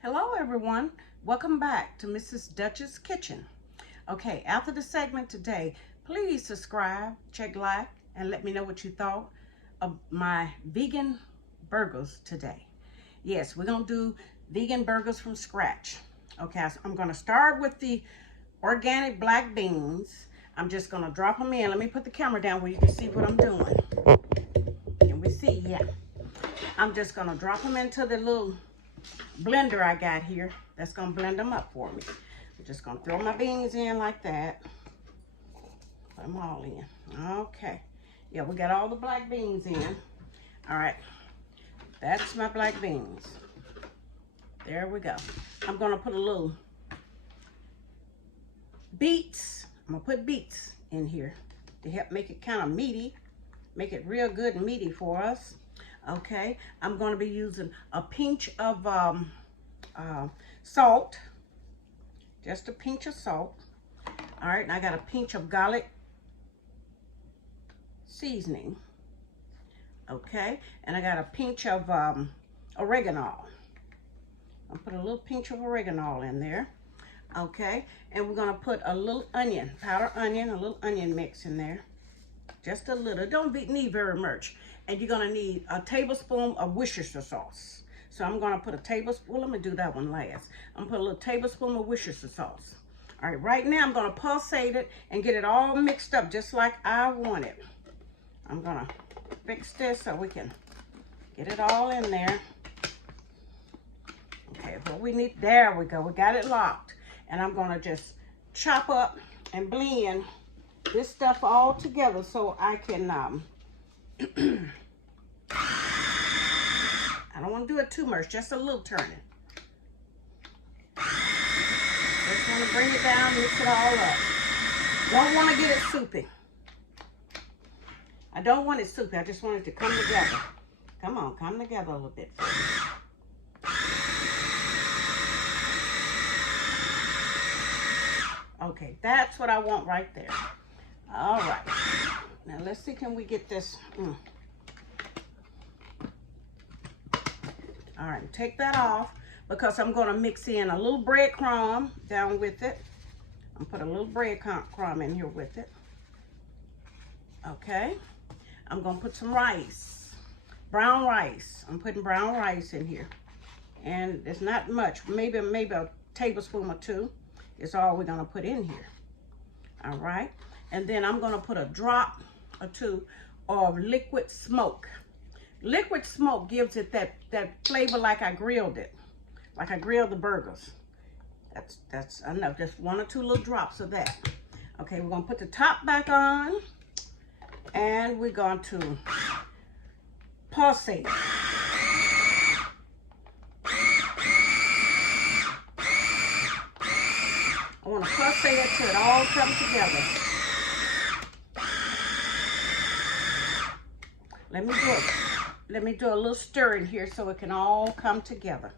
Hello everyone, welcome back to Mrs. Dutch's Kitchen. Okay, after the segment today, please subscribe, check like, and let me know what you thought of my vegan burgers today. Yes, we're gonna do vegan burgers from scratch. Okay, so I'm gonna start with the organic black beans. I'm just gonna drop them in. Let me put the camera down where you can see what I'm doing. Can we see? Yeah. I'm just gonna drop them into the little blender I got here. That's gonna blend them up for me. I'm just gonna throw my beans in like that. Put them all in. Okay. Yeah, we got all the black beans in. All right. That's my black beans. There we go. I'm gonna put a little beets. I'm gonna put beets in here to help make it kind of meaty. Make it real good and meaty for us. Okay, I'm going to be using a pinch of salt, just a pinch of salt. All right, and I got a pinch of garlic seasoning. Okay, and I got a pinch of oregano. I'll put a little pinch of oregano in there. Okay, and we're going to put a little onion, powdered onion, a little onion mix in there. Just a little, don't need very much. And you're gonna need a tablespoon of Worcestershire sauce. So I'm gonna put a tablespoon, well, let me do that one last. I'm gonna put a little tablespoon of Worcestershire sauce. All right, right now I'm gonna pulsate it and get it all mixed up just like I want it. I'm gonna fix this so we can get it all in there. Okay, what we need, there we go, we got it locked. And I'm gonna just chop up and blend this stuff all together so I can, I don't want to do it too much, just a little turning. Just want to bring it down, mix it all up. Don't want to get it soupy. I don't want it soupy, I just want it to come together. Come on, come together a little bit for me. Okay, that's what I want right there. All right, now let's see, can we get this? All right, take that off because I'm gonna mix in a little breadcrumb down with it. I'm put a little breadcrumb in here with it. Okay, I'm gonna put some rice, brown rice. I'm putting brown rice in here. And it's not much, maybe a tablespoon or two is all we're gonna put in here. All right. And then I'm gonna put a drop or two of liquid smoke. Liquid smoke gives it that flavor like I grilled it, like I grilled the burgers. That's enough, just one or two little drops of that. Okay, we're gonna put the top back on and we're going to pulsate. I wanna pulsate it till it all comes together. Let me do a little stir in here so it can all come together.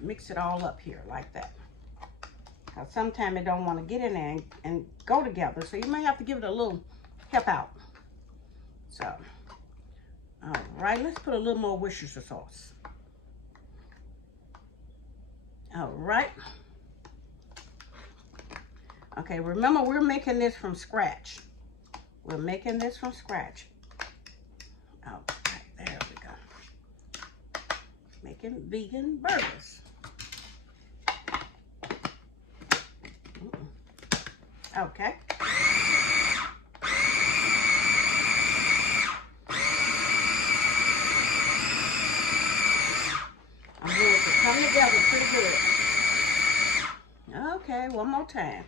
Mix it all up here like that. Because sometimes it don't want to get in there and go together. So you may have to give it a little help out. So, all right, let's put a little more Worcestershire sauce. All right. Okay, remember we're making this from scratch. We're making this from scratch. Okay, there we go. Making vegan burgers. Okay. I'm going to come together pretty good. Okay, one more time.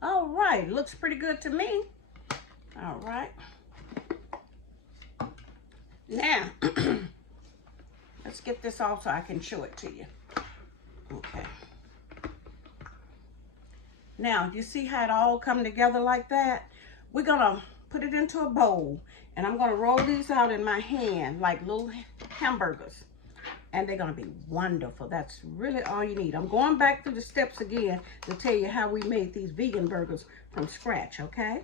All right, looks pretty good to me. All right. Now, let's get this off so I can show it to you. Okay. Now, you see how it all come together like that? We're gonna put it into a bowl and I'm gonna roll these out in my hand like little hamburgers. And they're gonna be wonderful. That's really all you need. I'm going back through the steps again to tell you how we made these vegan burgers from scratch, okay?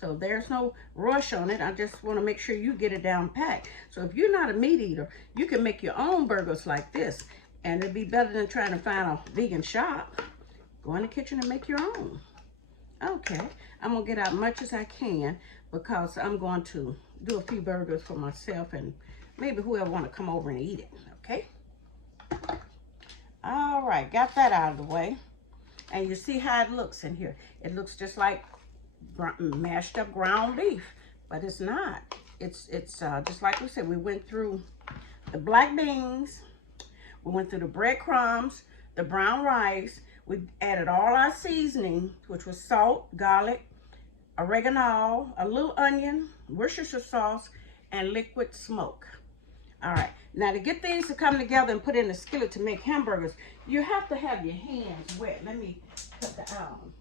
So there's no rush on it. I just want to make sure you get it down packed. So if you're not a meat eater, you can make your own burgers like this. And it'd be better than trying to find a vegan shop. Go in the kitchen and make your own. Okay, I'm going to get out much as I can because I'm going to do a few burgers for myself and maybe whoever want to come over and eat it. Okay? All right, got that out of the way. And you see how it looks in here. It looks just like mashed up ground beef, but it's not. It's just like we said, we went through the black beans, we went through the breadcrumbs, the brown rice, we added all our seasoning, which was salt, garlic, oregano, a little onion, Worcestershire sauce, and liquid smoke. All right, now to get these to come together and put in the skillet to make hamburgers, you have to have your hands wet. Let me cut the iron.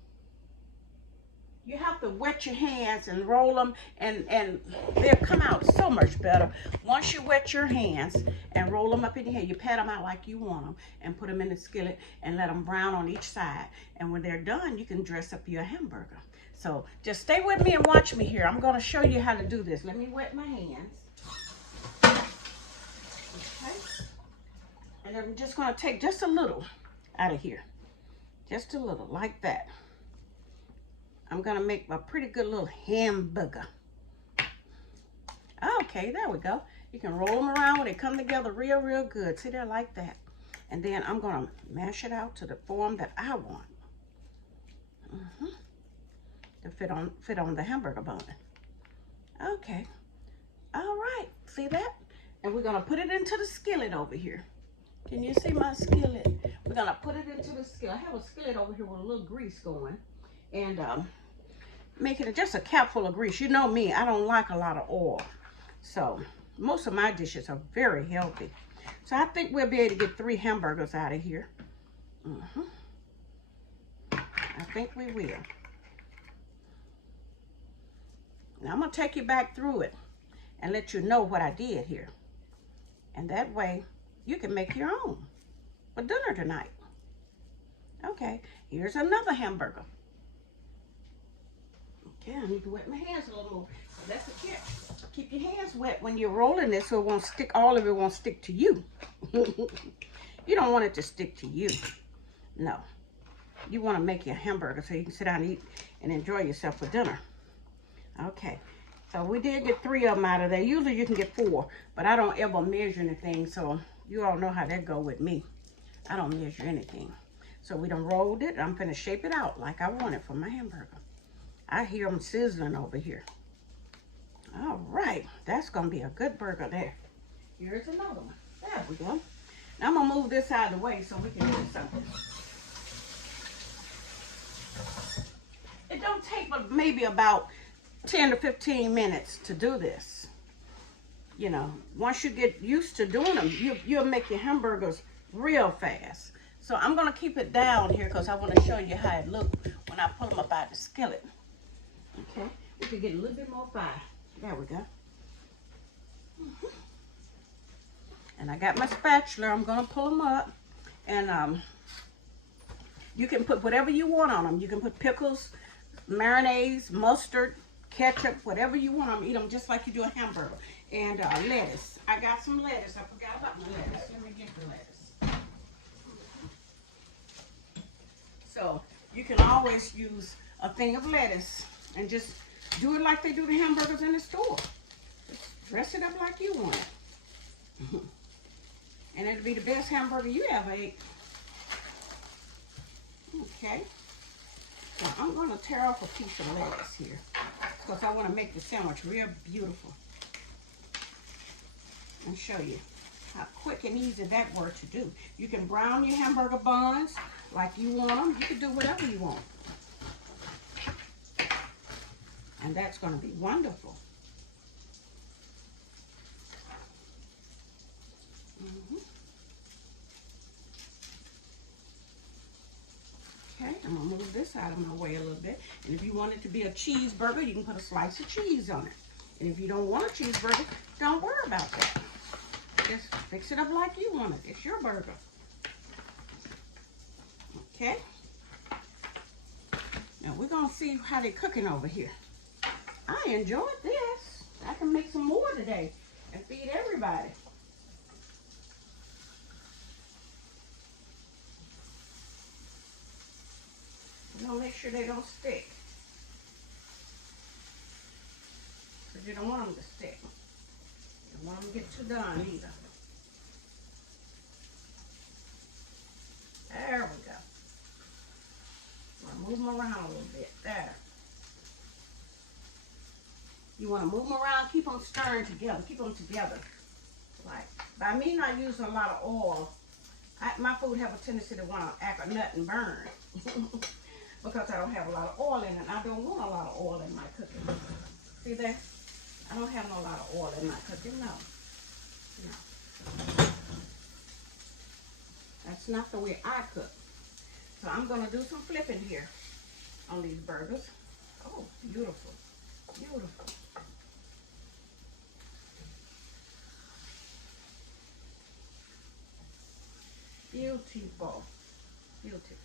You have to wet your hands and roll them, and they'll come out so much better. Once you wet your hands and roll them up in your hand, you pat them out like you want them and put them in the skillet and let them brown on each side. And when they're done, you can dress up your hamburger. So just stay with me and watch me here. I'm going to show you how to do this. Let me wet my hands. Okay. And I'm just going to take just a little out of here. Just a little, like that. I'm going to make a pretty good little hamburger. Okay, there we go. You can roll them around when they come together real good. See there, like that. And then I'm going to mash it out to the form that I want. To fit on the hamburger bun. Okay. All right. See that? And we're going to put it into the skillet over here. Can you see my skillet? We're going to put it into the skillet. I have a skillet over here with a little grease going. And making it just a cap full of grease. You know me, I don't like a lot of oil. So most of my dishes are very healthy. So I think we'll be able to get 3 hamburgers out of here. I think we will. Now I'm going to take you back through it and let you know what I did here. And that way you can make your own for dinner tonight. Okay, here's another hamburger. Okay, I need to wet my hands a little more. So that's a tip. Keep your hands wet when you're rolling this so it won't stick, all of it won't stick to you. You don't want it to stick to you. No. You want to make your hamburger so you can sit down and eat and enjoy yourself for dinner. Okay. So we did get 3 of them out of there. Usually you can get 4, but I don't ever measure anything, so you all know how that go with me. I don't measure anything. So we done rolled it. I'm going to shape it out like I want it for my hamburger. I hear them sizzling over here. All right, that's gonna be a good burger there. Here's another one. There we go. Now I'm gonna move this out of the way so we can do something. It don't take but maybe about 10 to 15 minutes to do this. You know, once you get used to doing them, you'll make your hamburgers real fast. So I'm gonna keep it down here because I want to show you how it looks when I pull them up out of the skillet. Okay, we can get a little bit more fire. There we go. And I got my spatula. I'm going to pull them up. And you can put whatever you want on them. You can put pickles, mayonnaise, mustard, ketchup, whatever you want on them. Eat them just like you do a hamburger. And lettuce. I got some lettuce. I forgot about my lettuce. Let me get the lettuce. So you can always use a thing of lettuce and just do it like they do the hamburgers in the store. Just dress it up like you want it. And it'll be the best hamburger you ever ate. Okay. So I'm going to tear off a piece of lettuce here because I want to make the sandwich real beautiful. And show you how quick and easy that were to do. You can brown your hamburger buns like you want them. You can do whatever you want. And that's going to be wonderful. Okay, I'm going to move this out of my way a little bit. And if you want it to be a cheeseburger, you can put a slice of cheese on it. And if you don't want a cheeseburger, don't worry about that. Just fix it up like you want it. It's your burger. Okay. Now we're going to see how they're cooking over here. I enjoyed this. I can make some more today and feed everybody. You know, make sure they don't stick. Because you don't want them to stick. You don't want them to get too done either. There we go. I'm gonna move them around a little bit. There. You want to move them around, keep them stirring together, keep them together. Like, by me not using a lot of oil, my food have a tendency to want to act a nut and burn. Because I don't have a lot of oil in it. I don't want a lot of oil in my cooking. See that? I don't have no lot of oil in my cooking, no. No. That's not the way I cook. So I'm going to do some flipping here on these burgers. Oh, beautiful. Beautiful. Beautiful. Beautiful.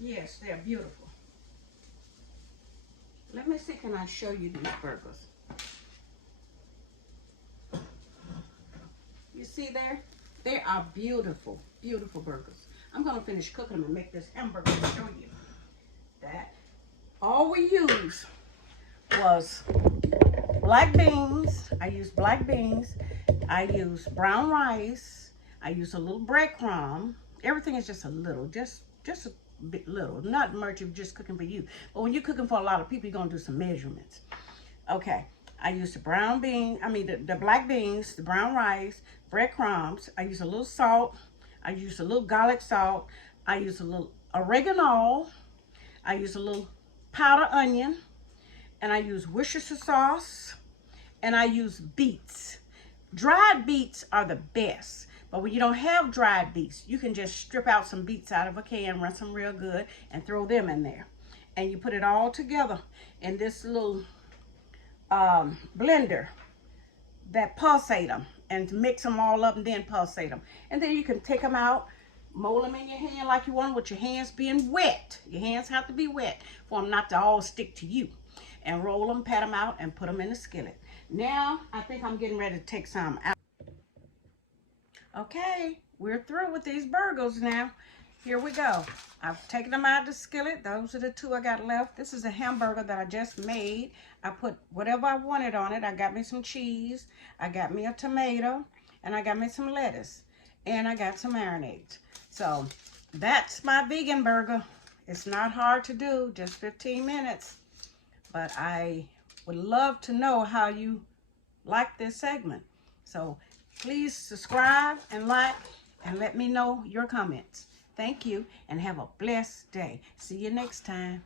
Yes, they're beautiful. Let me see, can I show you these burgers? You see there? They are beautiful, beautiful burgers. I'm going to finish cooking them and make this hamburger to show you that. All we used was black beans. I used black beans. I used brown rice. I used a little breadcrumb. Everything is just a little, just a bit little. Not much if you're just cooking for you. But when you're cooking for a lot of people, you're going to do some measurements. Okay. I used the brown bean, the black beans, the brown rice, breadcrumbs. I used a little salt. I used a little garlic salt. I used a little oregano. I used a little powdered onion. And I used Worcestershire sauce. And I used beets. Dried beets are the best. But when you don't have dried beets, you can just strip out some beets out of a can, rinse them real good, and throw them in there. And you put it all together in this little blender that pulsate them, and mix them all up and then pulsate them. And then you can take them out, mold them in your hand like you want with your hands being wet. Your hands have to be wet for them not to all stick to you. And roll them, pat them out, and put them in the skillet. Now, I think I'm getting ready to take some out. Okay, we're through with these burgers now. Here we go. I've taken them out of the skillet. Those are the two I got left. This is a hamburger that I just made. I put whatever I wanted on it. I got me some cheese. I got me a tomato. And I got me some lettuce. And I got some marinades. So, that's my vegan burger. It's not hard to do. Just 15 minutes. But I would love to know how you like this segment. So, please subscribe and like and let me know your comments. Thank you and have a blessed day. See you next time.